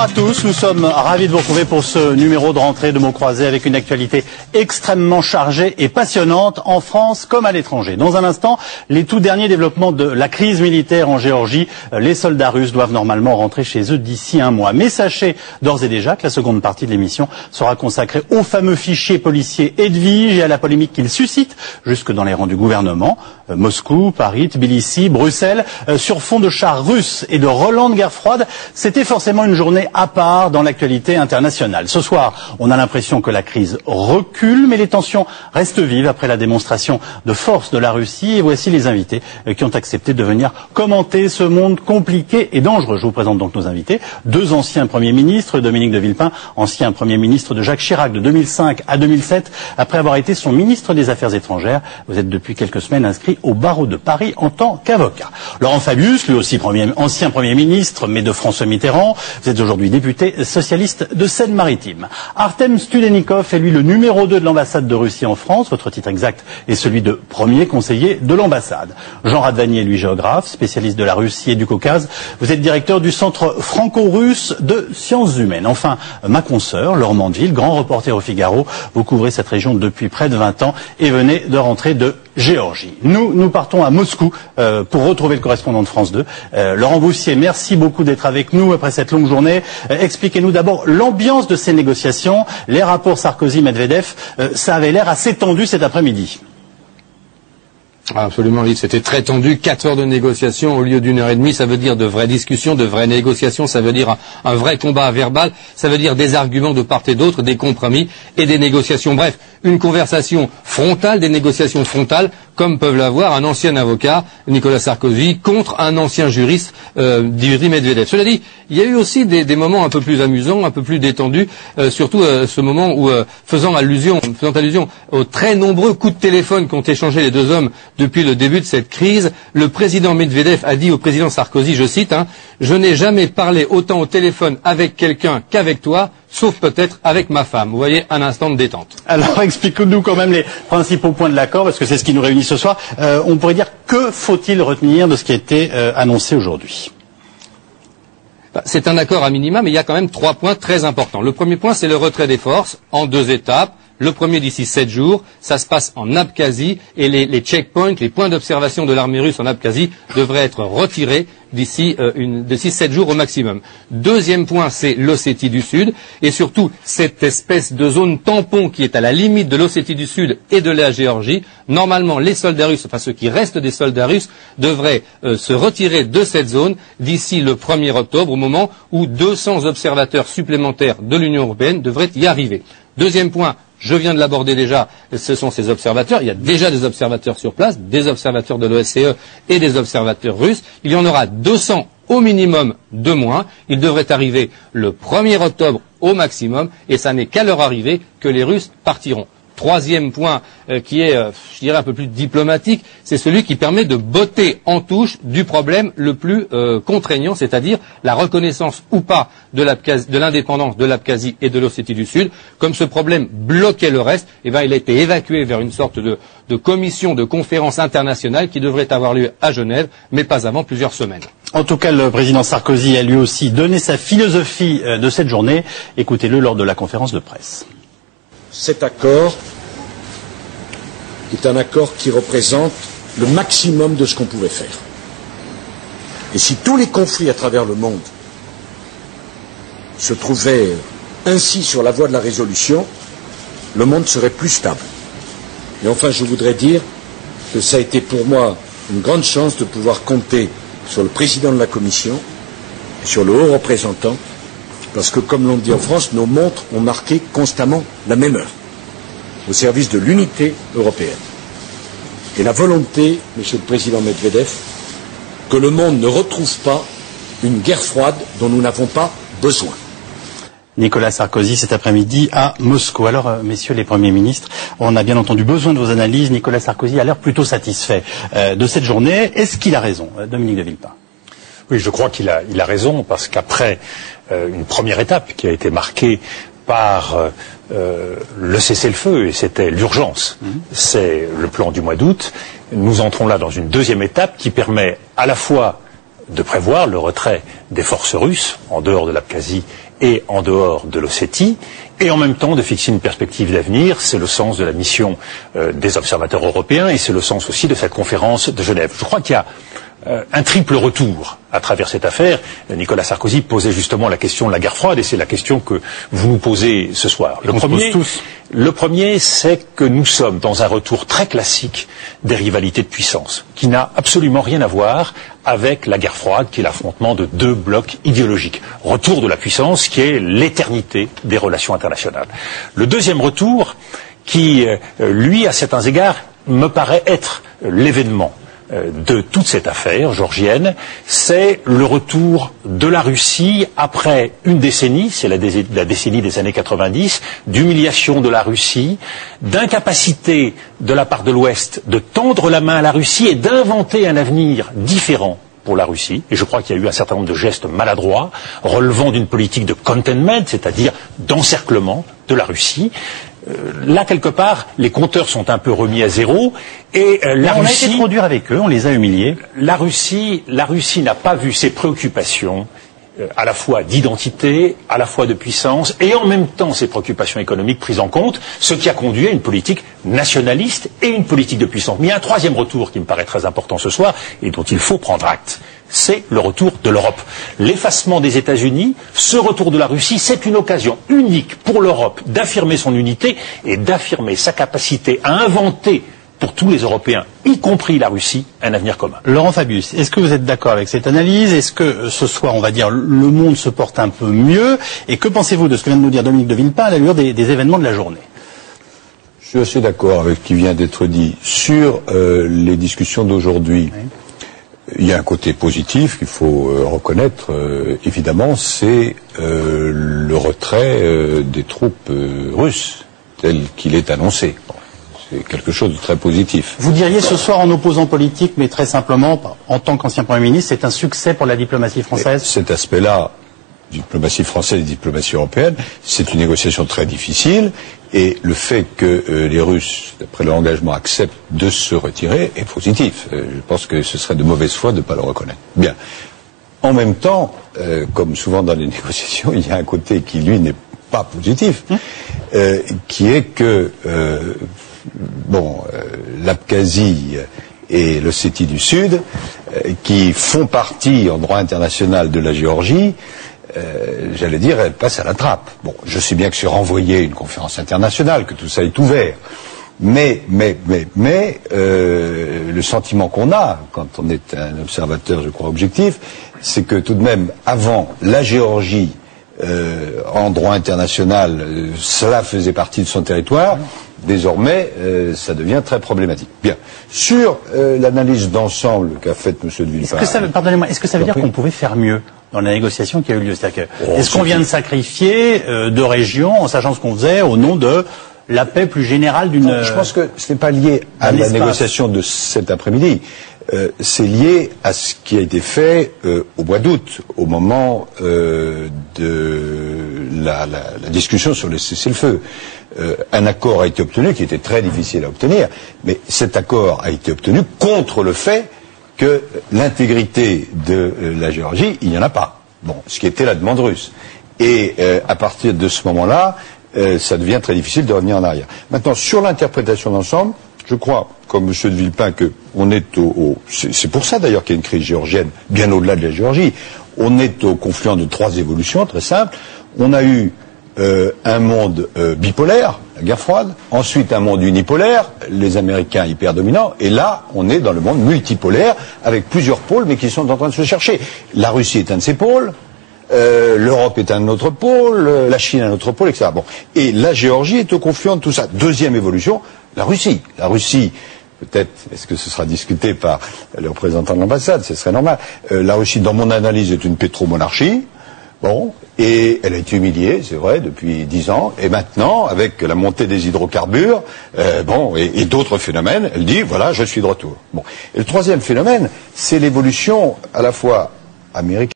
Bonsoir à tous, nous sommes ravis de vous retrouver pour ce numéro de rentrée de mots croisés avec une actualité extrêmement chargée et passionnante en France comme à l'étranger. Dans un instant, les tout derniers développements de la crise militaire en Géorgie. Les soldats russes doivent normalement rentrer chez eux d'ici un mois. Mais sachez d'ores et déjà que la seconde partie de l'émission sera consacrée au fameux fichier policier Edwige et à la polémique qu'il suscite jusque dans les rangs du gouvernement. Moscou, Paris, Tbilissi, Bruxelles, sur fond de chars russes et de relents de guerre froide, c'était forcément une journée à part dans l'actualité internationale. Ce soir, on a l'impression que la crise recule, mais les tensions restent vives après la démonstration de force de la Russie. Et voici les invités qui ont accepté de venir commenter ce monde compliqué et dangereux. Je vous présente donc nos invités. Deux anciens premiers ministres, Dominique de Villepin, ancien premier ministre de Jacques Chirac de 2005 à 2007, après avoir été son ministre des Affaires étrangères. Vous êtes depuis quelques semaines inscrit au barreau de Paris en tant qu'avocat. Laurent Fabius, lui aussi ancien Premier ministre, mais de François Mitterrand. Vous êtes aujourd'hui député socialiste de Seine-Maritime. Artem Studenikov est lui le numéro 2 de l'ambassade de Russie en France. Votre titre exact est celui de premier conseiller de l'ambassade. Jean Radvanier est lui géographe, spécialiste de la Russie et du Caucase. Vous êtes directeur du Centre franco-russe de sciences humaines. Enfin, ma consoeur, Laure Mandeville, grand reporter au Figaro. Vous couvrez cette région depuis près de 20 ans et venez de rentrer de Géorgie. Nous partons à Moscou pour retrouver le correspondant de France 2. Laurent Boussier, merci beaucoup d'être avec nous après cette longue journée. Expliquez-nous d'abord l'ambiance de ces négociations. Les rapports Sarkozy-Medvedev, ça avait l'air assez tendu cet après-midi. Absolument, oui, c'était très tendu. 4 heures de négociation au lieu d'1 heure et demie, ça veut dire de vraies discussions, de vraies négociations, ça veut dire un vrai combat verbal, ça veut dire des arguments de part et d'autre, des compromis et des négociations. Bref, une conversation frontale, des négociations frontales, comme peuvent l'avoir un ancien avocat, Nicolas Sarkozy, contre un ancien juriste, Dimitri Medvedev. Cela dit, il y a eu aussi des moments un peu plus amusants, un peu plus détendus, surtout ce moment où, faisant allusion aux très nombreux coups de téléphone qu'ont échangés les deux hommes depuis le début de cette crise, le président Medvedev a dit au président Sarkozy, je cite, je n'ai jamais parlé autant au téléphone avec quelqu'un qu'avec toi, sauf peut-être avec ma femme. Vous voyez, un instant de détente. Alors explique-nous quand même les principaux points de l'accord, parce que c'est ce qui nous réunit ce soir. On pourrait dire, que faut-il retenir de ce qui a été annoncé aujourd'hui ? C'est un accord à minima, mais il y a quand même 3 points très importants. Le premier point, c'est le retrait des forces en 2 étapes. Le premier d'ici 7 jours, ça se passe en Abkhazie et les checkpoints, les points d'observation de l'armée russe en Abkhazie devraient être retirés d'ici 7 jours au maximum. Deuxième point, c'est l'Ossétie du Sud et surtout cette espèce de zone tampon qui est à la limite de l'Ossétie du Sud et de la Géorgie. Normalement, les soldats russes, enfin ceux qui restent des soldats russes, devraient se retirer de cette zone d'ici le 1er octobre, au moment où 200 observateurs supplémentaires de l'Union européenne devraient y arriver. Deuxième point, je viens de l'aborder déjà, ce sont ces observateurs. Il y a déjà des observateurs sur place, des observateurs de l'OSCE et des observateurs russes. Il y en aura 200 au minimum de moins. Ils devraient arriver le 1er octobre au maximum et ça n'est qu'à leur arrivée que les Russes partiront. Troisième point qui est, je dirais, un peu plus diplomatique, c'est celui qui permet de botter en touche du problème le plus contraignant, c'est-à-dire la reconnaissance ou pas de l'indépendance de l'Abkhazie et de l'Ossétie du Sud. Comme ce problème bloquait le reste, il a été évacué vers une sorte de commission de conférence internationale qui devrait avoir lieu à Genève, mais pas avant plusieurs semaines. En tout cas, le président Sarkozy a lui aussi donné sa philosophie de cette journée. Écoutez-le lors de la conférence de presse. Cet accord est un accord qui représente le maximum de ce qu'on pouvait faire. Et si tous les conflits à travers le monde se trouvaient ainsi sur la voie de la résolution, le monde serait plus stable. Et enfin, je voudrais dire que ça a été pour moi une grande chance de pouvoir compter sur le président de la Commission et sur le haut représentant, parce que, comme l'on dit en France, nos montres ont marqué constamment la même heure, au service de l'unité européenne. Et la volonté, Monsieur le Président Medvedev, que le monde ne retrouve pas une guerre froide dont nous n'avons pas besoin. Nicolas Sarkozy cet après-midi à Moscou. Alors, messieurs les premiers ministres, on a bien entendu besoin de vos analyses. Nicolas Sarkozy a l'air plutôt satisfait de cette journée. Est-ce qu'il a raison, Dominique de Villepin ? Oui, je crois qu'il a raison, parce qu'après une première étape qui a été marquée par le cessez-le-feu, et c'était l'urgence, c'est le plan du mois d'août, nous entrons là dans une deuxième étape qui permet à la fois de prévoir le retrait des forces russes en dehors de l'Abkhazie et en dehors de l'Ossétie, et en même temps de fixer une perspective d'avenir. C'est le sens de la mission des observateurs européens et c'est le sens aussi de cette conférence de Genève. Je crois qu'il y a un triple retour à travers cette affaire. Nicolas Sarkozy posait justement la question de la guerre froide et c'est la question que vous nous posez ce soir. Le premier, c'est que nous sommes dans un retour très classique des rivalités de puissance, qui n'a absolument rien à voir avec la guerre froide, qui est l'affrontement de deux blocs idéologiques. Retour de la puissance, qui est l'éternité des relations internationales. Le deuxième retour, qui, lui, à certains égards, me paraît être l'événement de toute cette affaire georgienne, c'est le retour de la Russie après une décennie, c'est la décennie des années 90, d'humiliation de la Russie, d'incapacité de la part de l'Ouest de tendre la main à la Russie et d'inventer un avenir différent pour la Russie. Et je crois qu'il y a eu un certain nombre de gestes maladroits, relevant d'une politique de containment, c'est-à-dire d'encerclement de la Russie. Là, quelque part, les compteurs sont un peu remis à zéro et la Russie... On a été trop dur avec eux, on les a humiliés. La Russie n'a pas vu ses préoccupations à la fois d'identité, à la fois de puissance et en même temps ses préoccupations économiques prises en compte, ce qui a conduit à une politique nationaliste et une politique de puissance. Mais il y a un troisième retour qui me paraît très important ce soir et dont il faut prendre acte. C'est le retour de l'Europe. L'effacement des États-Unis, ce retour de la Russie, c'est une occasion unique pour l'Europe d'affirmer son unité et d'affirmer sa capacité à inventer pour tous les Européens, y compris la Russie, un avenir commun. Laurent Fabius, est-ce que vous êtes d'accord avec cette analyse? Est-ce que ce soir, on va dire, le monde se porte un peu mieux? Et que pensez-vous de ce que vient de nous dire Dominique de Villepin à l'allure des événements de la journée? Je suis assez d'accord avec ce qui vient d'être dit. Sur les discussions d'aujourd'hui, oui. Il y a un côté positif qu'il faut reconnaître, évidemment, c'est le retrait des troupes russes, tel qu'il est annoncé. Bon, c'est quelque chose de très positif. Vous diriez ce soir en opposant politique, mais très simplement, en tant qu'ancien Premier ministre, c'est un succès pour la diplomatie française? Et cet aspect-là, diplomatie française et diplomatie européenne, c'est une négociation très difficile et le fait que les Russes, d'après leur engagement, acceptent de se retirer est positif. Je pense que ce serait de mauvaise foi de ne pas le reconnaître. Bien. En même temps, comme souvent dans les négociations, il y a un côté qui, lui, n'est pas positif, qui est que, l'Abkhazie et l'Ossétie du Sud, qui font partie en droit international de la Géorgie, j'allais dire, elle passe à la trappe. Bon, je sais bien que c'est renvoyé à une conférence internationale, que tout ça est ouvert. Mais le sentiment qu'on a, quand on est un observateur, je crois, objectif, c'est que tout de même, avant la Géorgie, en droit international, cela faisait partie de son territoire. Désormais, ça devient très problématique. Bien. Sur l'analyse d'ensemble qu'a faite M. de Villepin... Pardonnez-moi, est-ce que ça veut dire qu'on pouvait faire mieux dans la négociation qui a eu lieu? C'est-à-dire que, est-ce qu'on vient de sacrifier deux régions en sachant ce qu'on faisait au nom de la paix plus générale d'une... Je pense que ce n'est pas lié à la négociation de cet après-midi. C'est lié à ce qui a été fait au mois d'août, au moment de la discussion sur le cessez-le-feu. Un accord a été obtenu qui était très difficile à obtenir, mais cet accord a été obtenu contre le fait que l'intégrité de la Géorgie, il n'y en a pas. Bon, ce qui était la demande russe. Et à partir de ce moment-là, ça devient très difficile de revenir en arrière. Maintenant, sur l'interprétation d'ensemble, je crois, comme M. de Villepin, qu'on est c'est pour ça d'ailleurs qu'il y a une crise géorgienne, bien au-delà de la Géorgie. On est au confluent de trois évolutions très simples. On a eu un monde bipolaire, la guerre froide, ensuite un monde unipolaire, les Américains hyper dominants, et là, on est dans le monde multipolaire, avec plusieurs pôles, mais qui sont en train de se chercher. La Russie est un de ces pôles, l'Europe est un autre pôle, la Chine un autre pôle, etc. Bon. Et la Géorgie est au confluent de tout ça. Deuxième évolution, la Russie. La Russie, peut-être, est-ce que ce sera discuté par le représentant de l'ambassade, ce serait normal. La Russie, dans mon analyse, est une pétromonarchie. Bon, et elle a été humiliée, c'est vrai, depuis 10 ans. Et maintenant, avec la montée des hydrocarbures, et d'autres phénomènes, elle dit, voilà, je suis de retour. Bon. Et le troisième phénomène, c'est l'évolution à la fois américaine